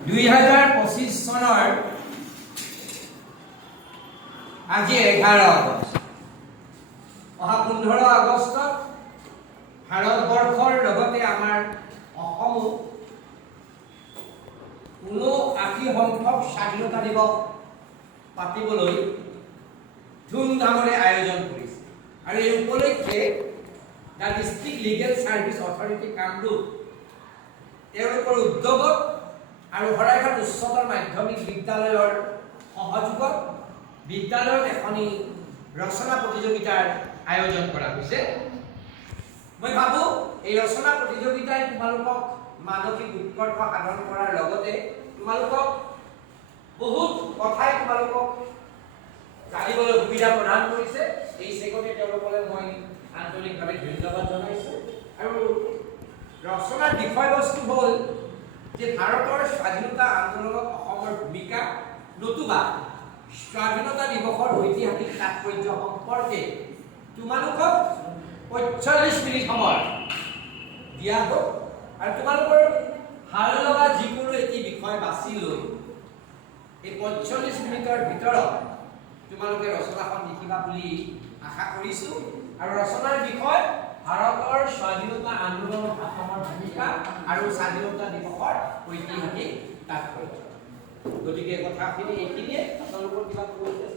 2025 চনৰ আজি 11 আগষ্ট অহা 15 আগষ্টত ভাৰতবৰ্ষৰ লগতে আমাৰ অসমো 79 সংখ্যক স্বাধীনতা দিৱস পাতিবলৈ ধুমধামেৰে আয়োজন কৰিছে আৰু এই উপলক্ষে the district legal service authority Kamrup তেওঁলোকৰ উদ্যোগত আৰু হৰাইঘাট উচ্চতৰ মাধ্যমিক বিদ্যালয়ৰ সহযোগত বিদ্যালয়ত এখনি ৰচনা প্ৰতিযোগিতাৰ আয়োজন কৰা হৈছে। মই ভাবো এই ৰচনা প্ৰতিযোগিতাই তোমালোকক মানসিক উৎকৰ্ষ সাধন কৰাৰ লগতে তোমালোকক বহুত কথাই তোমালোকক জানিবলৈ সুবিধা প্ৰদান কৰিছে। এই চেগতে তেওঁলোকলৈ মই আন্তৰিকভাৱে ধন্যবাদ জনাইছো। আৰু ৰচনাৰ বিষয়বস্তু হ'ল যে ভাৰতৰ স্বাধীনতা আন্দোলনত অসমৰ ভূমিকা নতুবা স্বাধীনতা দিৱসৰ ঐতিহাসিক তাৎপৰ্য সম্পৰ্কে তোমালোকক 45 মিনিট সময় দিয়া হোক আৰু তোমালোকৰ ভাল লগা যিকোনো এটি বিষয় বাছি লৈ এই 45 মিনিটৰ ভিতৰত তোমালোকে ৰচনাখন লিখিবা বুলি আশা কৰিছো। আৰু ৰচনাৰ বিষয় ভাৰতৰ স্বাধীনতা আন্দোলনত অসমৰ ভূমিকা আৰু স্বাধীনতা দিৱসৰ ঐতিহাসিক তাৎপৰ্য। গতিকে কথাখিনি এইখিনিয়ে আপোনালোকৰ কিবা ক'ব আছে?